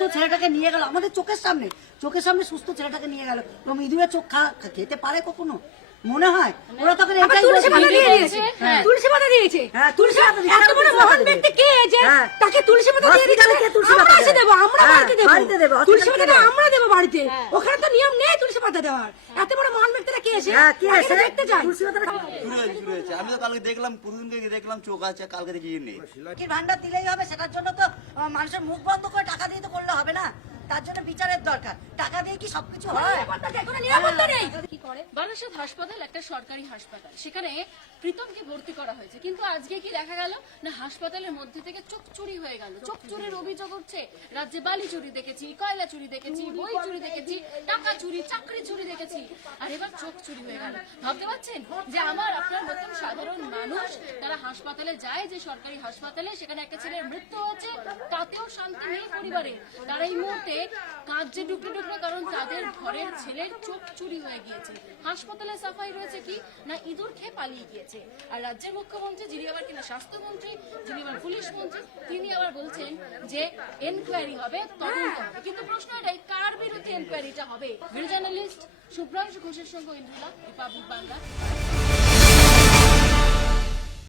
সুস্থ ছেলেটাকে নিয়ে গেল আমাদের চোখের সামনে সুস্থ ছেলেটাকে নিয়ে গেল এবং ইঁদুরের চোখ খেতে পারে কখনো? মনে হয় ওরা তখন এটাই তুলসী পাতা দিয়েছে। তুলসী পাতা দিয়েছে। হ্যাঁ, তুলসী পাতা দিয়েছে। এত বড় মহান ব্যক্তি কে যে তাকে তুলসী পাতা দিয়ে দিচ্ছে? আমরা এসে দেবো, আমরা বাড়িতে দেবো। তুলসী পাতাটা আমরা দেবো বাড়িতে। ওখানে তো নিয়ম নেই তুলসী পাতা দেওয়ার। এত বড় মহান ব্যক্তিরা কে এসে দেখতে চায়? শুরু হয়েছে। আমি তো কালকে দেখলাম, প্রতিদিনকে দেখলাম চোখ আছে, কালকে দেখি নেই। কি ভান্ডার দিলেই হবে? সেটার জন্য তো মানুষের মুখ বন্ধ করে টাকা দিয়ে তো করলে হবে না, তার জন্য বিচারের দরকার। টাকা দিয়ে কি সবকিছু হয়? কোনো নিরাপত্তা নেই। বারাসাত হাসপাতাল একটা সরকারি হাসপাতাল, সেখানে প্রীতমকে ভর্তি করা হয়েছে, কিন্তু আজকে কি দেখা গেল না হাসপাতালের মধ্যে থেকে চোখ চুরি হয়ে গেল। চোখ চুরির অভিযোগ উঠছে। রাজ্যে বালি চুরি দেখেছি, কয়লা চুরি দেখেছি, বই চুরি দেখেছি, টাকা চুরি, চাকরি চুরি দেখেছি, আর এবার চোখ চুরি হয়ে গেল। ভাবতে পারছেন যে আমার আপনার মতন সাধারণ মানুষ তারা হাসপাতালে যায়, যে সরকারি হাসপাতালে, সেখানে একটা ছেলের মৃত্যু হয়েছে, তাতেও শান্তি নেই পরিবারে। তারা এই মুহূর্তে কাঁদছে ডুকরে ডুকরে, কারণ তাদের ঘরের ছেলের চোখ চুরি হয়ে গিয়েছে। হাসপাতালে সাফাই রয়েছে কি না ইঁদুর খেয়ে পালিয়ে গিয়েছে। আর রাজ্যের মুখ্যমন্ত্রী, যিনি আবার কিনা স্বাস্থ্যমন্ত্রী, যিনি আবার পুলিশ মন্ত্রী, তিনি আবার বলছেন যে এনকোয়ারি হবে, তদন্ত হবে। কিন্তু প্রশ্ন এটাই, কার বিরুদ্ধে এনকোয়ারিটা হবে? ভিডিও জার্নালিস্ট শুভ্রাংশু ঘোষের সঙ্গে ইন্দ্রলা, রিপাবলিক বাংলা।